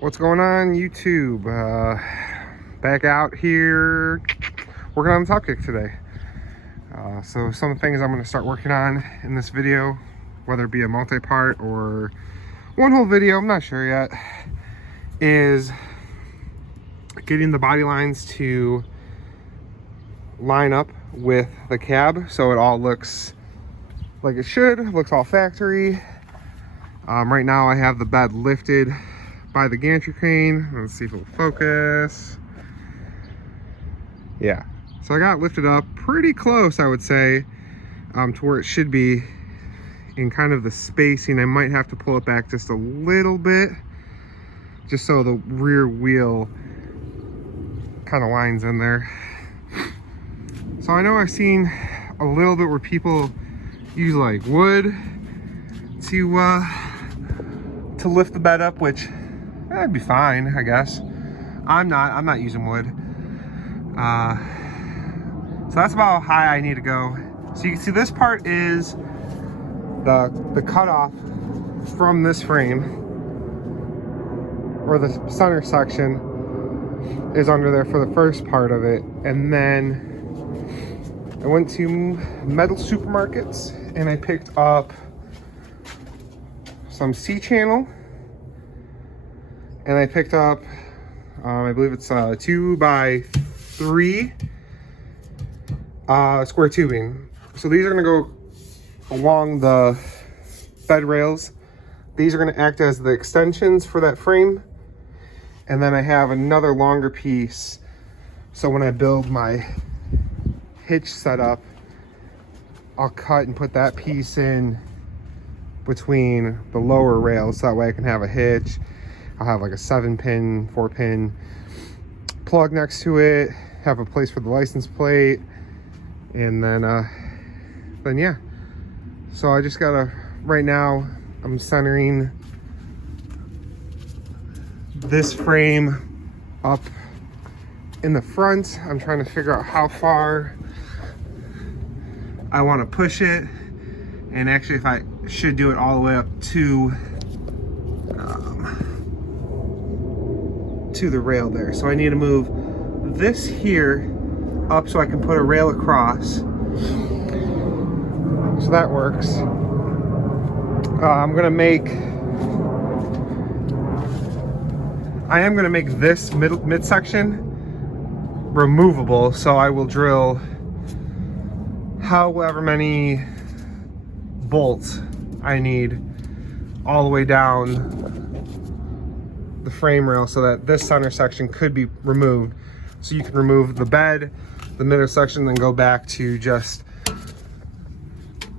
What's going on, YouTube? Back out here working on the topkick today. So some things I'm going to start working on in this video, whether it be a multi-part or one whole video, I'm not sure yet, is getting the body lines to line up with the cab so it all looks like it should, looks all factory. Right now I have the bed lifted by the gantry crane. Let's see if it'll focus. Yeah, so I got it lifted up pretty close, I would say, to where it should be in kind of the spacing. I might have to pull it back just a little bit, just so the rear wheel kind of lines in there. So I know I've seen a little bit where people use like wood to lift the bed up, which that'd be fine, I guess. I'm not using wood. So that's about how high I need to go. So you can see this part is the cutoff from this frame, or the center section is under there for the first part of it. And then I went to metal supermarkets and I picked up some C-channel, and I picked up I believe it's 2x3 square tubing. So these are going to go along the bed rails. These are going to act as the extensions for that frame, and then I have another longer piece, so when I build my hitch setup, I'll cut and put that piece in between the lower rails, so that way I can have a hitch. I'll have like a 7-pin, 4-pin plug next to it, have a place for the license plate, and then yeah. So I just gotta, right now I'm centering this frame up in the front. I'm trying to figure out how far I want to push it, and actually if I should do it all the way up to the rail there. So I need to move this here up so I can put a rail across. So that works. I am gonna make this midsection removable, so I will drill however many bolts I need all the way down the frame rail, so that this center section could be removed. So you can remove the bed, the middle section, then go back to just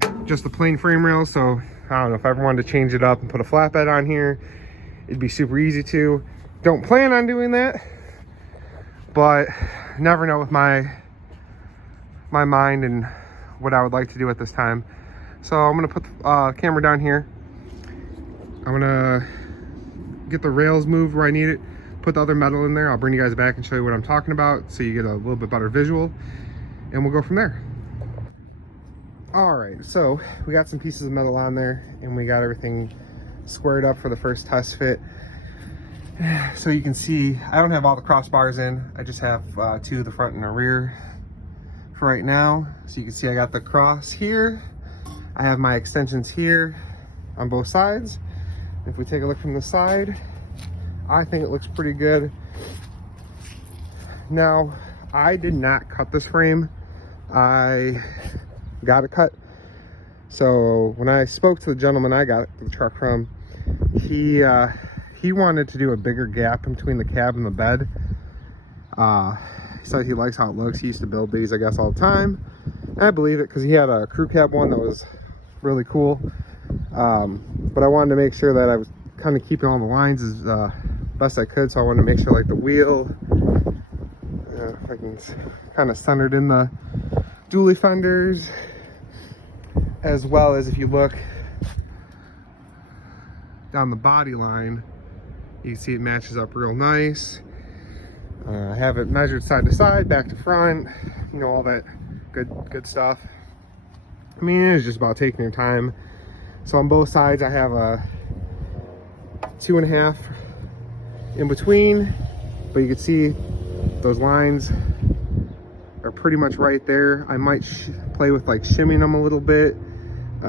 the plain frame rail. So I don't know, if I ever wanted to change it up and put a flatbed on here, it'd be super easy to. Don't plan on doing that, but never know with my mind and what I would like to do at this time. So I'm gonna put the camera down here. I'm gonna get the rails moved where I need it, put the other metal in there. I'll bring you guys back and show you what I'm talking about, so you get a little bit better visual, and we'll go from there. All right, so we got some pieces of metal on there, and we got everything squared up for the first test fit. So you can see I don't have all the crossbars in. I just have 2, the front and the rear for right now. So you can see I got the cross here. I have my extensions here on both sides. If we take a look from the side, I think it looks pretty good. Now, I did not cut this frame. I got it cut. So when I spoke to the gentleman I got the truck from, he wanted to do a bigger gap in between the cab and the bed. He said he likes how it looks. He used to build these, I guess, all the time. And I believe it, because he had a crew cab one that was really cool. But I wanted to make sure that I was kind of keeping all the lines as best I could. So I wanted to make sure like the wheel, if I can kind of centered in the dually fenders, as well as if you look down the body line, you can see it matches up real nice. I have it measured side to side, back to front, you know, all that good stuff. I mean, it's just about taking your time. So on both sides I have a 2.5 in between, but you can see those lines are pretty much right there. I might play with like shimming them a little bit, but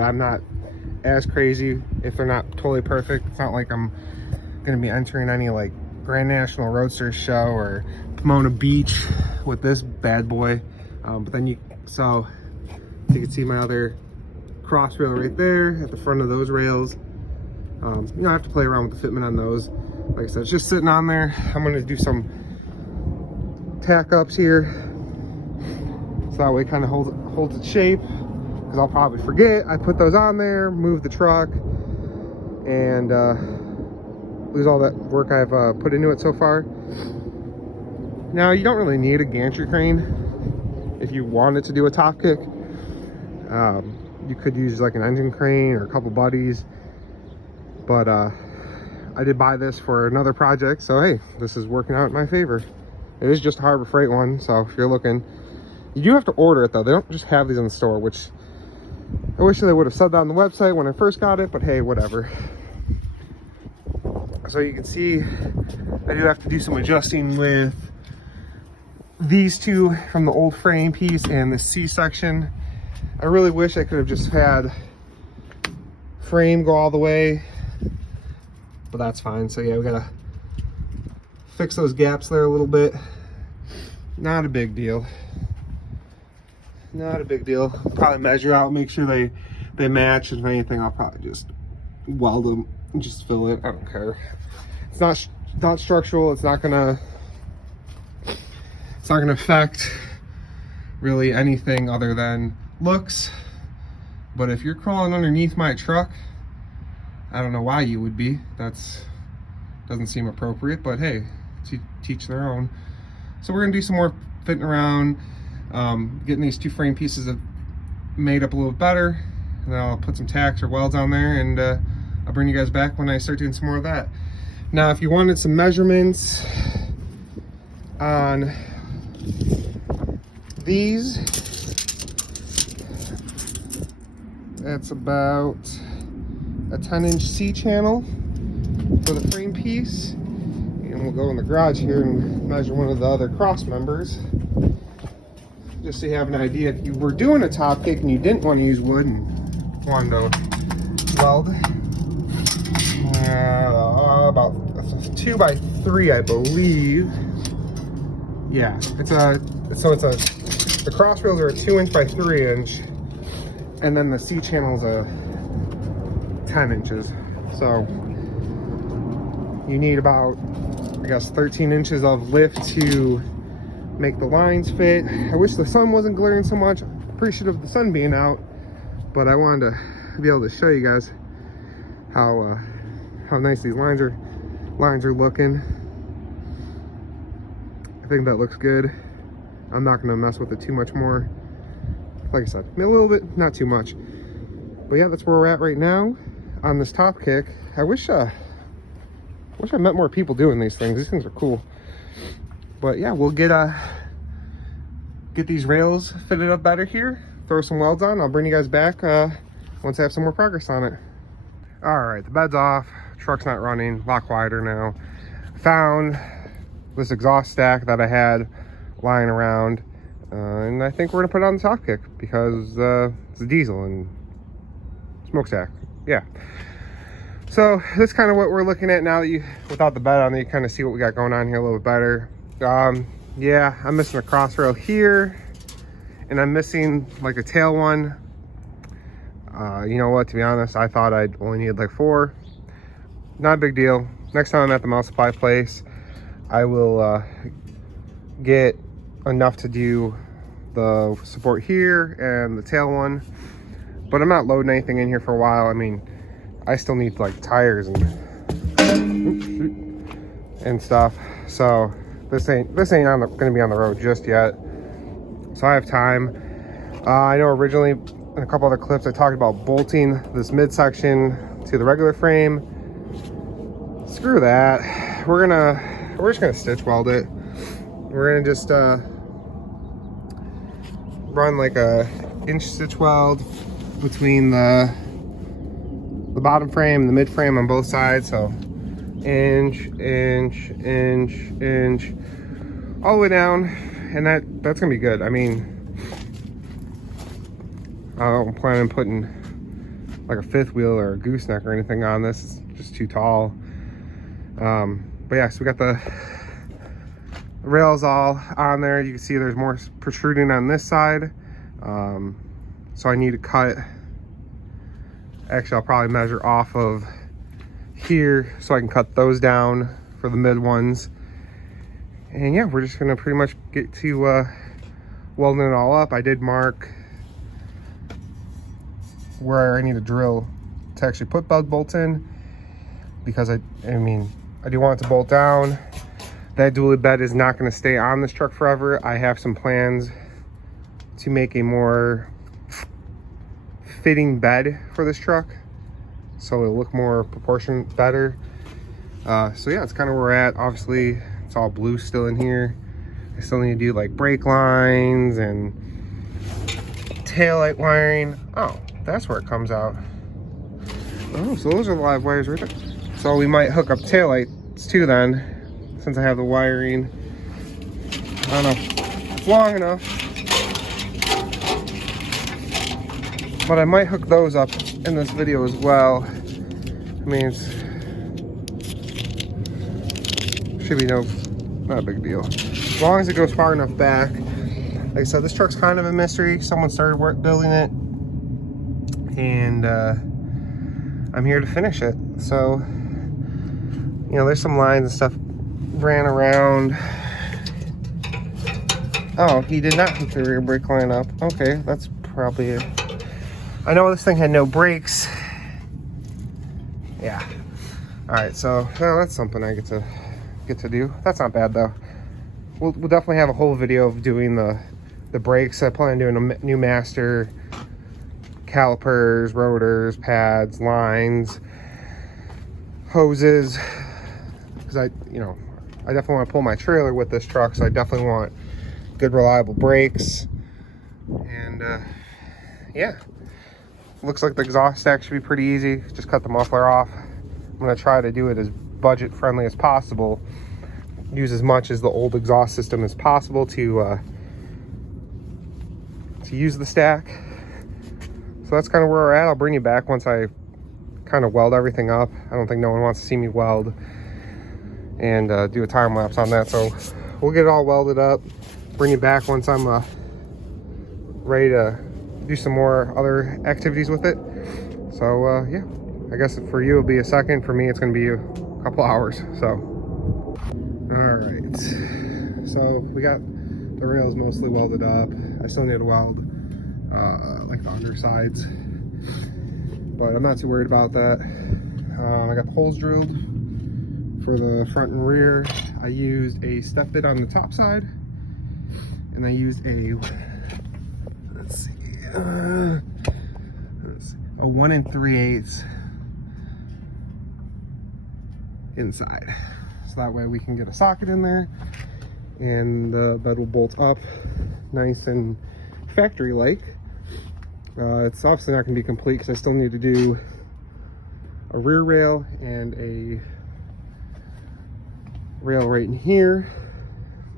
I'm not as crazy if they're not totally perfect. It's not like I'm gonna be entering any like Grand National Roadster show or Pomona Beach with this bad boy. But then you can see my other cross rail right there at the front of those rails. You know, I have to play around with the fitment on those. Like I said, it's just sitting on there. I'm gonna do some tack ups here, so that way it kind of holds its shape, because I'll probably forget. I put those on there, move the truck, and lose all that work I've put into it so far. Now, you don't really need a gantry crane if you wanted to do a top kick. You could use like an engine crane or a couple buddies, but I did buy this for another project, so hey, this is working out in my favor. It is just a Harbor Freight one, so if you're looking, you do have to order it though. They don't just have these in the store, which I wish they would have said that on the website when I first got it, but hey, whatever. So you can see I do have to do some adjusting with these two from the old frame piece and the C-section. I really wish I could have just had frame go all the way, but that's fine. So yeah, we gotta fix those gaps there a little bit. Not a big deal. Not a big deal. Probably measure out, make sure they match, and if anything, I'll probably just weld them and just fill it. I don't care. It's not structural. It's not gonna affect really anything other than looks. But if you're crawling underneath my truck, I don't know why you would be. Doesn't seem appropriate, but hey, teach their own. So we're gonna do some more fitting around, getting these two frame pieces made up a little better, and then I'll put some tacks or welds on there, and I'll bring you guys back when I start doing some more of that. Now, if you wanted some measurements on these, that's about a 10-inch C channel for the frame piece, and we'll go in the garage here and measure one of the other cross members, just so you have an idea. If you were doing a top kick and you didn't want to use wood and wanted to weld, about 2x3, I believe. Yeah, the cross rails are a 2-inch by 3-inch, and then the C channel is a 10 inches. So you need about, I guess, 13 inches of lift to make the lines fit. I wish the sun wasn't glaring so much. Appreciative of the sun being out, but I wanted to be able to show you guys how nice these lines are looking. I think that looks good. I'm not gonna mess with it too much more. Like I said, a little bit, not too much. But yeah, that's where we're at right now on this top kick. I wish I met more people doing these things. These things are cool. But yeah, we'll get these rails fitted up better here, throw some welds on. I'll bring you guys back once I have some more progress on it. All right, the bed's off, truck's not running, a lot quieter now. Found this exhaust stack that I had lying around, and I think we're gonna put it on the top kick because it's a diesel and smokestack. Yeah. So that's kind of what we're looking at now that you, without the bed on, you kind of see what we got going on here a little bit better. Yeah, I'm missing a cross rail here, and I'm missing like a tail one. You know what, to be honest, I thought I'd only need like 4. Not a big deal. Next time I'm at the mount supply place, I will get enough to do the support here and the tail one, but I'm not loading anything in here for a while. I mean, I still need like tires and stuff, so this ain't gonna be on the road just yet, so I have time. I know originally in a couple other clips I talked about bolting this midsection to the regular frame. Screw that. We're just gonna stitch weld it. We're gonna just run like a inch stitch weld between the the bottom frame and the mid frame on both sides. So inch, inch, inch, inch, all the way down, and that's gonna be good. I mean, I don't plan on putting like a fifth wheel or a gooseneck or anything on this. It's just too tall. But yeah, so we got the rails all on there. You can see there's more protruding on this side. So I need to cut. Actually, I'll probably measure off of here so I can cut those down for the mid ones. And yeah, we're just gonna pretty much get to welding it all up. I did mark where I need to drill to actually put bug bolts in, because I mean, I do want it to bolt down. That dually bed is not going to stay on this truck forever. I have some plans to make a more fitting bed for this truck, so it'll look more proportionate better. So yeah, it's kind of where we're at. Obviously, it's all blue still in here. I still need to do like brake lines and taillight wiring. Oh, that's where it comes out. Oh, so those are live wires right there. So we might hook up taillights too then, since I have the wiring. I don't know, it's long enough. But I might hook those up in this video as well. I mean, it's should be not a big deal. As long as it goes far enough back. Like I said, this truck's kind of a mystery. Someone started building it, and I'm here to finish it. So, you know, there's some lines and stuff ran around. Oh, he did not hook the rear brake line up. Okay, that's probably it. I know this thing had no brakes. Yeah. All right, so well, that's something I get to do. That's not bad though. We'll definitely have a whole video of doing the brakes. I plan on doing a new master, calipers, rotors, pads, lines, hoses, because I definitely want to pull my trailer with this truck, so I definitely want good reliable brakes. And yeah, looks like the exhaust stack should be pretty easy. Just cut the muffler off. I'm going to try to do it as budget friendly as possible, use as much as the old exhaust system as possible to use the stack. So that's kind of where we're at. I'll bring you back once I kind of weld everything up. I don't think no one wants to see me weld, and do a time lapse on that. So we'll get it all welded up, bring you back once I'm ready to do some more other activities with it. So yeah, I guess for you it'll be a second. For me, it's going to be a couple hours. So all right, so we got the rails mostly welded up. I still need to weld like the undersides, but I'm not too worried about that. I got the holes drilled for the front and rear. I used a step bit on the top side, and I used a a 1 3/8 inside, so that way we can get a socket in there, and the bed will bolt up nice and factory like. It's obviously not going to be complete because I still need to do a rear rail and a rail right in here,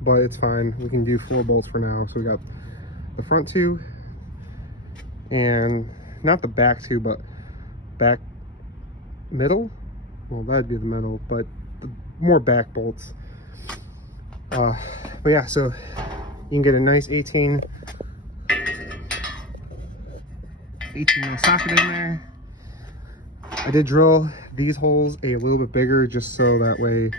but it's fine. We can do 4 bolts for now. So we got the front 2, and not the back 2, but back middle. Well, that'd be the middle, but the more back bolts. But yeah, so you can get a nice 18 mil socket in there. I did drill these holes a little bit bigger just so that way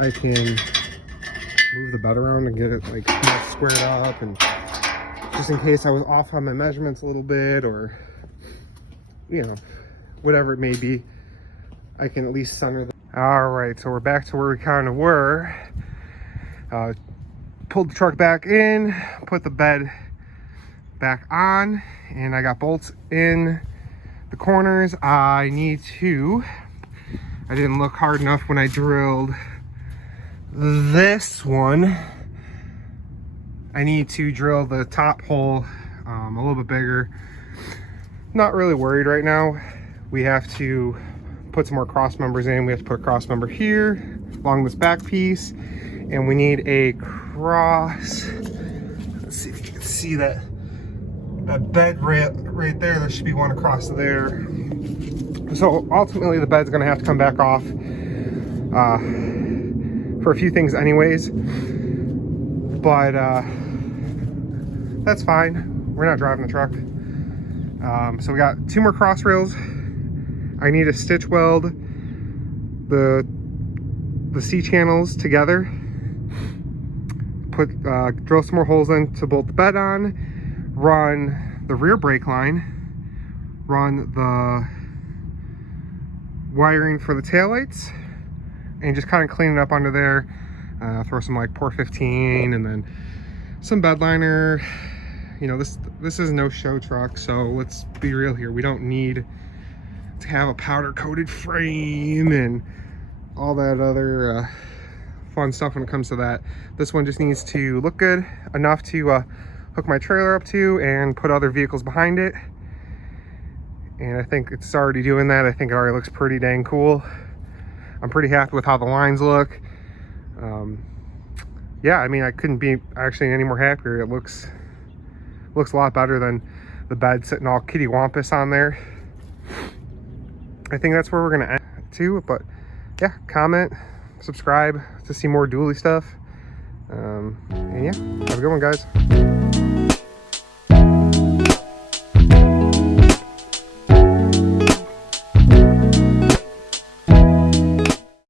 I can move the bed around and get it like squared up, and just in case I was off on my measurements a little bit, or you know, whatever it may be, I can at least center them. All right, so we're back to where we kind of were. Pulled the truck back in, put the bed back on, and I got bolts in the corners. I didn't look hard enough when I drilled this one. I need to drill the top hole a little bit bigger. Not really worried right now. We have to put some more cross members in. We have to put a cross member here along this back piece, and we need a cross. Let's see if you can see that bed right there. There should be one across there. So ultimately the bed's gonna have to come back off for a few things anyways, but that's fine. We're not driving the truck. So we got 2 more cross rails. I need to stitch weld the C channels together, drill some more holes in to bolt the bed on, run the rear brake line, run the wiring for the taillights, and just kind of clean it up under there. Throw some like Por 15 and then some bed liner. You know, this is no show truck, so let's be real here. We don't need to have a powder coated frame and all that other fun stuff when it comes to that. This one just needs to look good enough to hook my trailer up to and put other vehicles behind it. And I think it's already doing that. I think it already looks pretty dang cool. I'm pretty happy with how the lines look. Yeah, I mean, I couldn't be actually any more happier. It looks a lot better than the bed sitting all kitty wampus on there. I think that's where we're gonna end too. But yeah, comment, subscribe to see more dually stuff. And yeah, have a good one, guys.